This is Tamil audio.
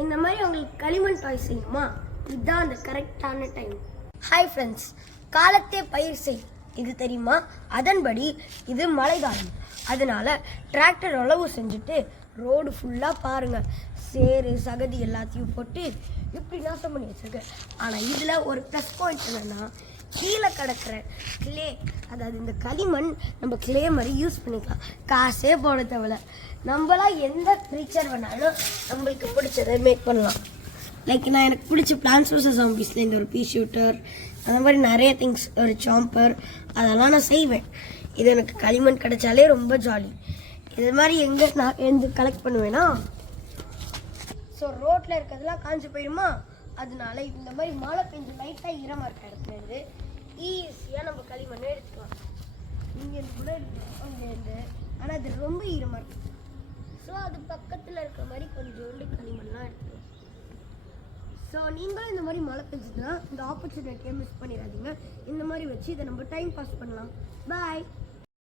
இந்த மாதிரி உங்களுக்கு களிமண் டாய் செய்யுமா? இதுதான் அந்த கரெக்டான டைம். ஹாய் ஃப்ரெண்ட்ஸ், காலத்தே பயிர் செய் இது தெரியுமா? அதன்படி இது மழைக்காலம், அதனால டிராக்டர் உழவு செஞ்சுட்டு ரோடு ஃபுல்லாக பாருங்கள், சேறு சகதி எல்லாத்தையும் போட்டு இப்படி நாசம் பண்ணி வச்சிருக்கு. ஆனால் இதில் ஒரு ப்ளஸ் பாயிண்ட் என்னென்னா, கீழே கிடக்கிற கிளே, அதாவது இந்த களிமண் நம்ம கிளே மாதிரி யூஸ் பண்ணிக்கலாம், காசே போட தேவையில்ல. நம்மளாம் எந்த க்ரீச்சர் வேணாலும் நம்மளுக்கு பிடிச்சதை மேக் பண்ணலாம். லைக் நான் எனக்கு பிடிச்ச பிளான்ஸ் வர்சஸ் ஜாம்பீஸில் இந்த ஒரு பீ ஷூட்டர், அந்த மாதிரி நிறைய திங்ஸ், ஒரு சாம்பர், அதெல்லாம் நான் செய்வேன். இது எனக்கு களிமண் கிடைச்சாலே ரொம்ப ஜாலி. இது மாதிரி எங்கே நான் எந்த கலெக்ட் பண்ணுவேன்னா, ஸோ ரோட்டில் இருக்கிறதுலாம் காஞ்சி போயிடுமா, அதனால இந்த மாதிரி மழை பெஞ்சு லைட்டாக ஈரமாக இருக்க இடத்துலேருந்து ஈஸியாக நம்ம களிமண்ணை எடுத்துக்கலாம். இங்கேருந்து கூட எடுத்துக்கலாம் அங்கேருந்து, ஆனால் அது ரொம்ப ஈரமாக இருக்கும். ஸோ அது பக்கத்தில் இருக்கிற மாதிரி கொஞ்சோண்டு களிமண்லாம் எடுத்துக்கலாம். ஸோ நீங்களும் இந்த மாதிரி மழை பெஞ்சதுன்னா இந்த ஆப்பர்ச்சுனிட்டியை மிஸ் பண்ணிடாதீங்க. இந்த மாதிரி வச்சு இதை நம்ம டைம் பாஸ் பண்ணலாம். பாய்.